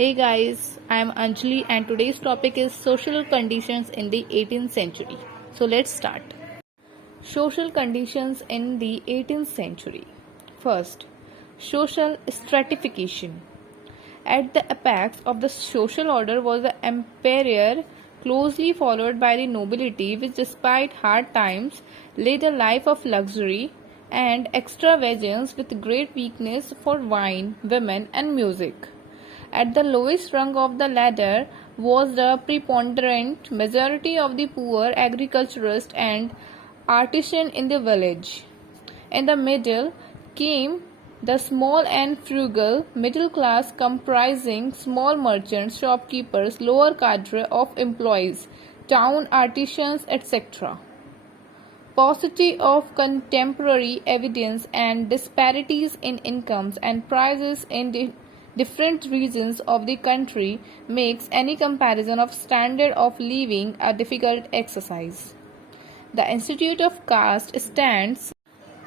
Hey guys, I am Anjali and today's topic is social conditions in the 18th century. So let's start. Social conditions in the 18th century. First, social stratification. At the apex of the social order was the emperor, closely followed by the nobility, which, despite hard times, led a life of luxury and extravagance with great weakness for wine, women, and music. At the lowest rung of the ladder was the preponderant majority of the poor agriculturist and artisan in the village. In the middle came the small and frugal middle class, comprising small merchants, shopkeepers, lower cadre of employees, town artisans, etc. Paucity of contemporary evidence and disparities in incomes and prices in different regions of the country makes any comparison of standard of living a difficult exercise. The Institute of Caste stands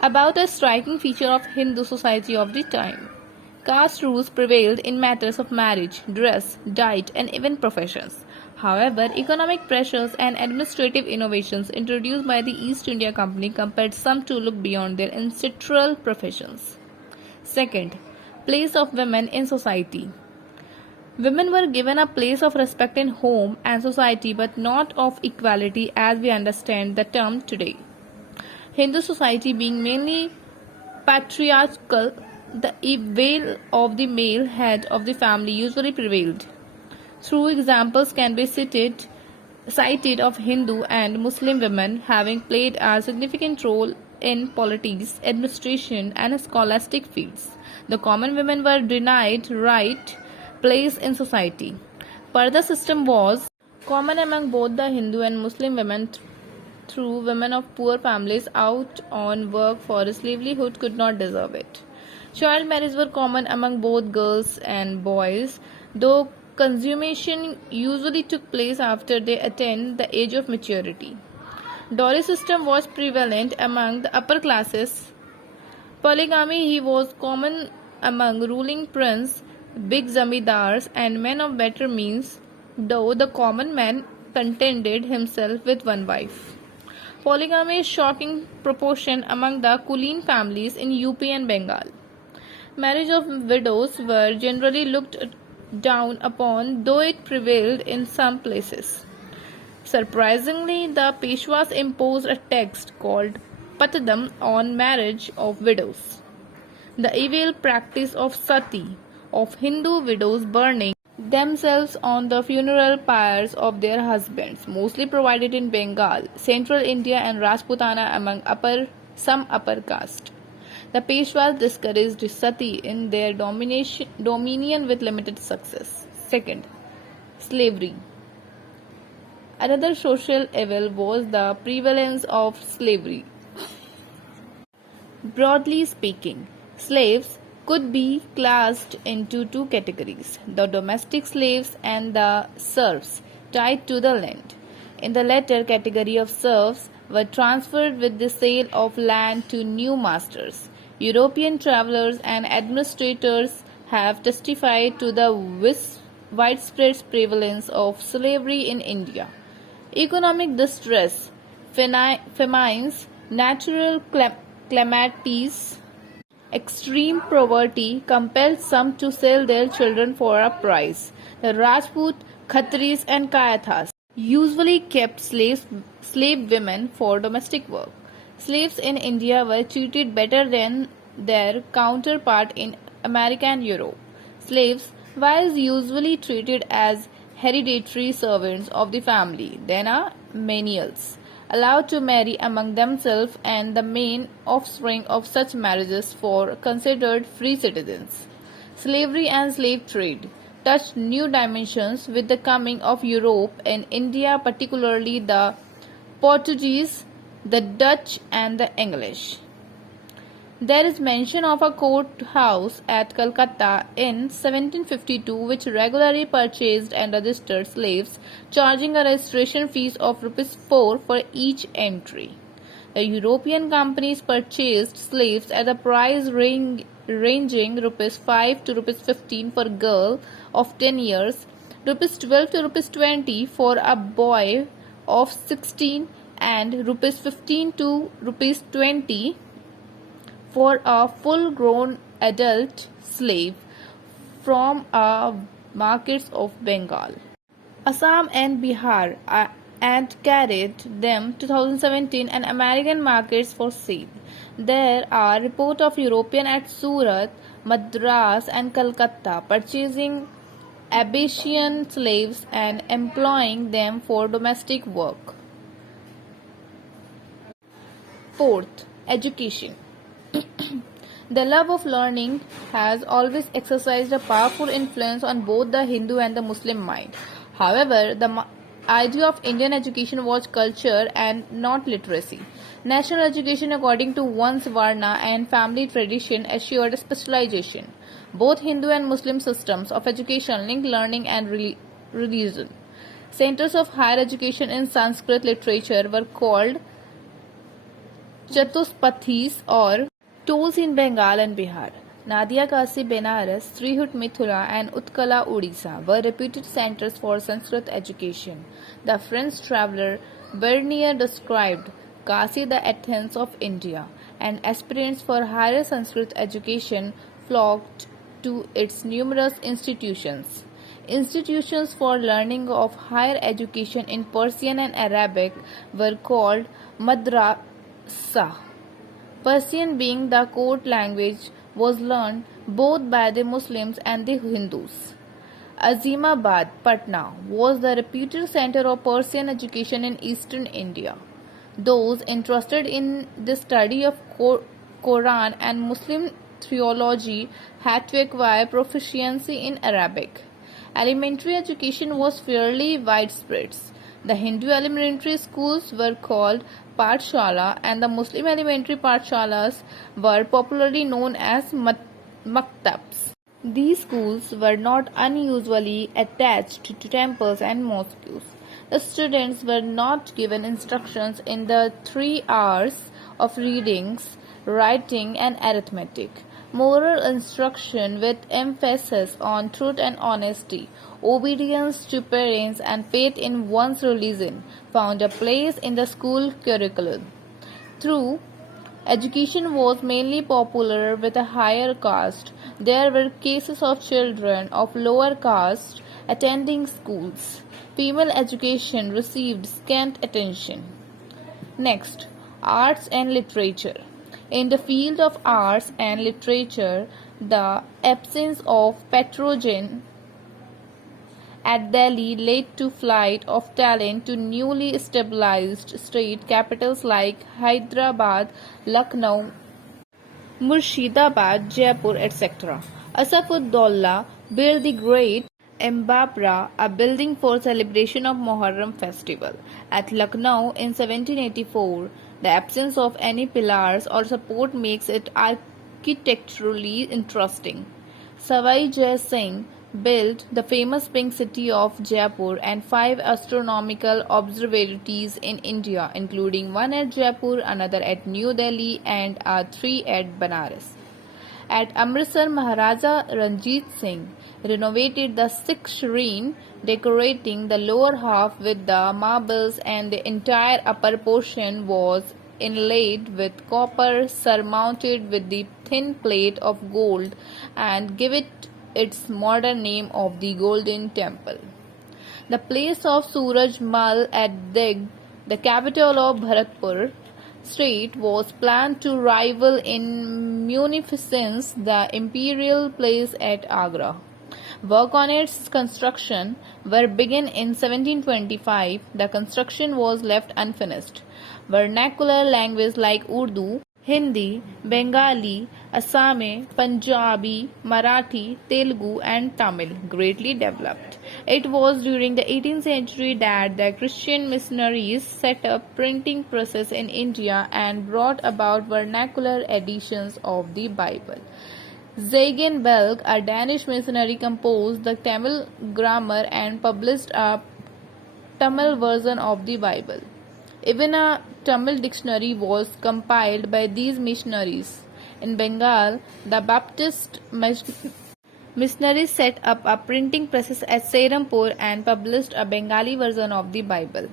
about a striking feature of Hindu society of the time. Caste rules prevailed in matters of marriage, dress, diet, and even professions. However, economic pressures and administrative innovations introduced by the East India Company compelled some to look beyond their ancestral professions. Second, place of women in society. Women were given a place of respect in home and society, but not of equality as we understand the term today. Hindu society being mainly patriarchal, the veil of the male head of the family usually prevailed. Through examples can be cited of Hindu and Muslim women having played a significant role in politics, administration, and scholastic fields. The common women were denied right place in society. But the system was common among both the Hindu and Muslim women through women of poor families out on work forced livelihood could not deserve it. Child marriages were common among both girls and boys, though consummation usually took place after they attained the age of maturity. Dowry system was prevalent among the upper classes. Polygamy was common among ruling prince, big zamindars, and men of better means, though the common man contented himself with one wife. Polygamy is shocking proportion among the Kulin families in UP and Bengal. Marriage of widows were generally looked down upon, though it prevailed in some places. Surprisingly, the Peshwas imposed a tax called Patadam on marriage of widows. The evil practice of sati, of Hindu widows burning themselves on the funeral pyres of their husbands, mostly provided in Bengal, central India, and Rajputana among some upper caste. The Peshwas discouraged sati in their dominion with limited success. Second, slavery. Another social evil was the prevalence of slavery. Broadly speaking, slaves could be classed into two categories: the domestic slaves and the serfs tied to the land. In the latter category of serfs were transferred with the sale of land to new masters. European travelers and administrators have testified to the widespread prevalence of slavery in India. Economic distress, famines, natural calamities, extreme poverty compelled some to sell their children for a price. The Rajput, Khatris, and Kayathas usually kept slave women for domestic work. Slaves in India were treated better than their counterpart in America and Europe. Slaves were usually treated as hereditary servants of the family, then menials, allowed to marry among themselves, and the main offspring of such marriages were considered free citizens. Slavery and slave trade touched new dimensions with the coming of Europe and India, particularly the Portuguese, the Dutch, and the English. There is mention of a courthouse at Calcutta in 1752 which regularly purchased and registered slaves, charging a registration fees of Rs 4 for each entry. The European companies purchased slaves at a price ranging rupees 5 to rupees 15 for a girl of 10 years, rupees 12 to rupees 20 for a boy of 16, and rupees 15 to rupees 20 for a full grown adult slave from markets of Bengal, Assam and Bihar, and carried them 2017 and American markets for sale. There are reports of Europeans at Surat, Madras and Calcutta purchasing Abyssinian slaves and employing them for domestic work. Fourth, education. The love of learning has always exercised a powerful influence on both the Hindu and the Muslim mind. However, the idea of Indian education was culture and not literacy. National education, according to one's Varna and family tradition, assured specialization. Both Hindu and Muslim systems of education link learning and religion. Centers of higher education in Sanskrit literature were called Chatuspathis or tools in Bengal and Bihar. Nadia Kasi, Benares, Srihut, Mithila, and Utkala, Odisha were reputed centers for Sanskrit education. The French traveler Bernier described Kasi the Athens of India, and aspirants for higher Sanskrit education flocked to its numerous institutions. Institutions for learning of higher education in Persian and Arabic were called madrasa. Persian, being the court language, was learned both by the Muslims and the Hindus. Azimabad, Patna, was the reputed center of Persian education in eastern India. Those interested in the study of Quran and Muslim theology had to acquire proficiency in Arabic. Elementary education was fairly widespread. The Hindu elementary schools were called Pathshala and the Muslim elementary Pathshalas were popularly known as Maktabs. These schools were not unusually attached to temples and mosques. The students were not given instructions in the 3 hours of readings, writing and arithmetic. Moral instruction with emphasis on truth and honesty, obedience to parents and faith in one's religion found a place in the school curriculum. Through education was mainly popular with a higher caste. There were cases of children of lower caste attending schools. Female education received scant attention. Next, arts and literature. In the field of arts and literature, the absence of patronage at Delhi led to flight of talent to newly established state capitals like Hyderabad, Lucknow, Murshidabad, Jaipur, etc. Asaf-ud-Daula built the great Embabra, a building for celebration of Muharram festival. At Lucknow in 1784, the absence of any pillars or support makes it architecturally interesting. Savai Jai Singh built the famous Pink City of Jaipur and 5 astronomical observatories in India, including one at Jaipur, another at New Delhi, and 3 at Banaras. At Amritsar, Maharaja Ranjit Singh renovated the Sikh Shrine, decorating the lower half with the marbles, and the entire upper portion was inlaid with copper surmounted with the thin plate of gold and give it its modern name of the Golden Temple. The place of Suraj Mal at Digh, the capital of Bharatpur State, was planned to rival in munificence the imperial place at Agra. Work on its construction were begun in 1725. The construction was left unfinished. Vernacular languages like Urdu, Hindi, Bengali, Assami, Punjabi, Marathi, Telugu and Tamil greatly developed. It was during the 18th century that the Christian missionaries set up printing presses in India and brought about vernacular editions of the Bible. Zegen Belg, a Danish missionary, composed the Tamil grammar and published a Tamil version of the Bible. Even a Tamil dictionary was compiled by these missionaries. In Bengal, the Baptist missionaries set up a printing presses at Serampore and published a Bengali version of the Bible.